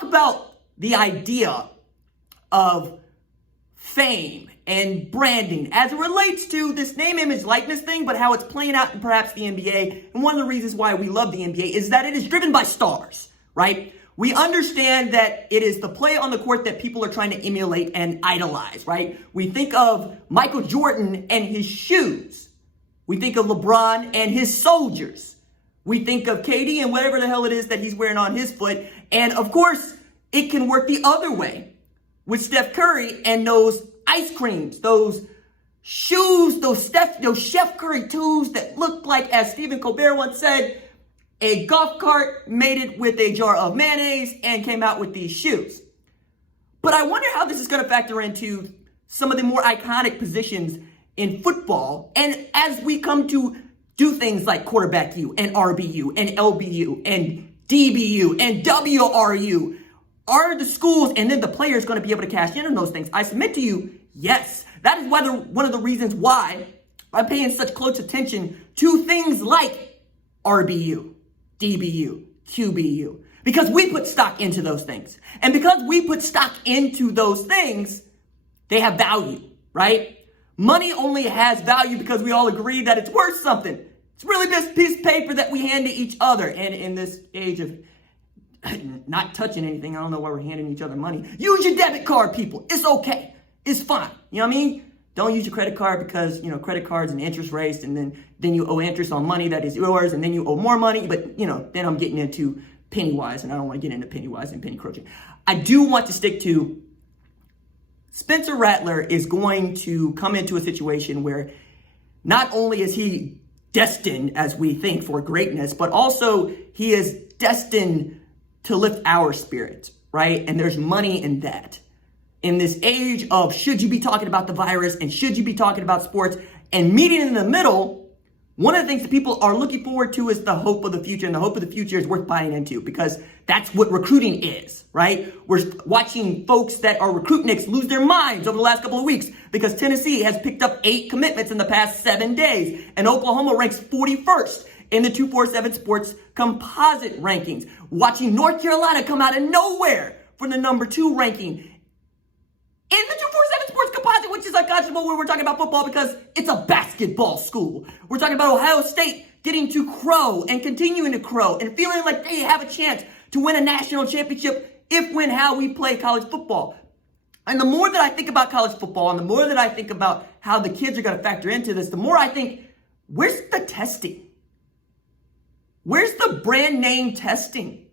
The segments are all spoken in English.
talk about the idea of fame and branding as it relates to this name, image, likeness thing, but how it's playing out in perhaps the NBA. And one of the reasons why we love the NBA is that it is driven by stars, right? We understand that it is the play on the court that people are trying to emulate and idolize, right? We think of Michael Jordan and his shoes. We think of LeBron and his soldiers. We think of KD and whatever the hell it is that he's wearing on his foot. And of course, it can work the other way with Steph Curry and those ice creams, those shoes, those Chef Curry 2s that look like, as Stephen Colbert once said, a golf cart mated with a jar of mayonnaise and came out with these shoes. But I wonder how this is going to factor into some of the more iconic positions in football. And as we come to do things like quarterback U and RBU and LBU and DBU and WRU, are the schools and then the players going to be able to cash in on those things? I submit to you, yes. That is one of the reasons why I'm paying such close attention to things like RBU, DBU, QBU, because we put stock into those things. And because we put stock into those things, they have value, right? Money only has value because we all agree that it's worth something. It's really this piece of paper that we hand to each other. And in this age of not touching anything, I don't know why we're handing each other money. Use your debit card, people. It's okay. It's fine. You know what I mean? Don't use your credit card because, credit cards and interest rates, and then you owe interest on money that is yours, and then you owe more money. But, then I'm getting into penny wise, and I don't want to get into penny wise and penny crunching. I do want to stick to Spencer Rattler is going to come into a situation where not only is he destined, as we think, for greatness, but also he is destined to lift our spirits, right? And there's money in that. In this age of should you be talking about the virus and should you be talking about sports and meeting in the middle, one of the things that people are looking forward to is the hope of the future. And the hope of the future is worth buying into because that's what recruiting is, right? We're watching folks that are recruitniks lose their minds over the last couple of weeks because Tennessee has picked up 8 commitments in the past 7 days and Oklahoma ranks 41st in the 247 Sports composite rankings. Watching North Carolina come out of nowhere for the number 2 ranking in the 247 Sports composite, which is unconscionable when we're talking about football because it's a basketball school. We're talking about Ohio State getting to crow and continuing to crow and feeling like they have a chance to win a national championship if, when, how we play college football. And the more that I think about college football and the more that I think about how the kids are going to factor into this, the more I think, where's the testing? Where's the brand name testing?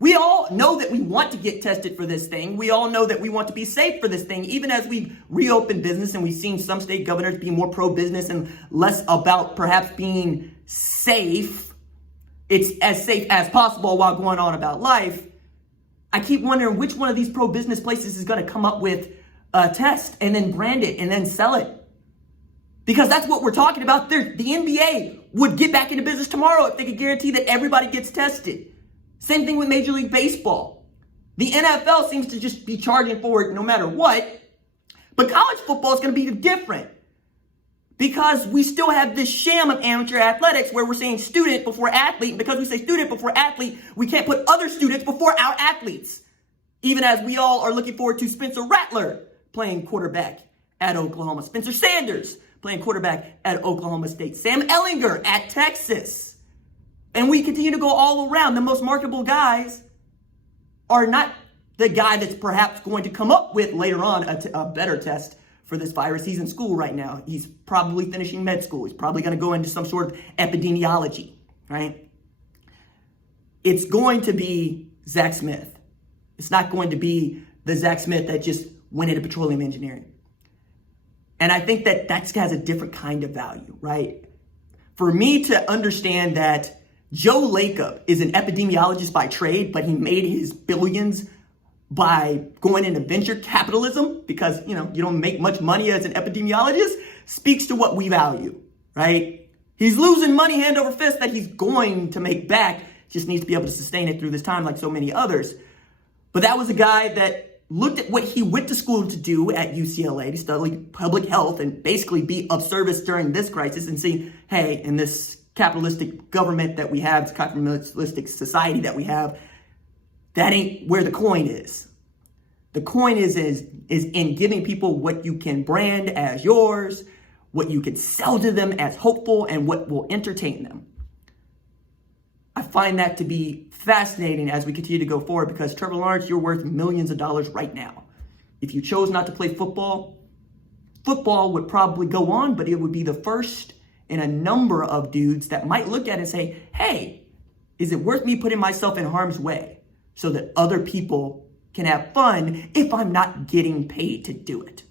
We all know that we want to get tested for this thing. We all know that we want to be safe for this thing, even as we've reopened business and we've seen some state governors be more pro-business and less about perhaps being safe. It's as safe as possible while going on about life. I keep wondering which one of these pro-business places is going to come up with a test and then brand it and then sell it. Because that's what we're talking about. The NBA would get back into business tomorrow if they could guarantee that everybody gets tested. Same thing with Major League Baseball. The NFL seems to just be charging for it no matter what. But college football is going to be different. Because we still have this sham of amateur athletics where we're saying student before athlete. And because we say student before athlete, we can't put other students before our athletes. Even as we all are looking forward to Spencer Rattler playing quarterback at Oklahoma. Spencer Sanders playing quarterback at Oklahoma State. Sam Ehlinger at Texas. And we continue to go all around. The most marketable guys are not the guy that's perhaps going to come up with later on a better test for this virus. He's in school right now. He's probably finishing med school. He's probably going to go into some sort of epidemiology, right? It's going to be Zach Smith. It's not going to be the Zach Smith that just went into petroleum engineering. And I think that has a different kind of value, right? For me to understand that Joe Lacob is an epidemiologist by trade, but he made his billions by going into venture capitalism because, you don't make much money as an epidemiologist, speaks to what we value, right? He's losing money hand over fist that he's going to make back, just needs to be able to sustain it through this time like so many others. But that was a guy that looked at what he went to school to do at UCLA, to study public health and basically be of service during this crisis and see, hey, in this capitalistic government that we have, this capitalistic society that we have, That ain't where the coin is. The coin is in giving people what you can brand as yours, what you can sell to them as hopeful, and what will entertain them. I find that to be fascinating as we continue to go forward, because Trevor Lawrence, you're worth millions of dollars right now. If you chose not to play football would probably go on, but it would be the first in a number of dudes that might look at it and say, hey, is it worth me putting myself in harm's way so that other people can have fun if I'm not getting paid to do it?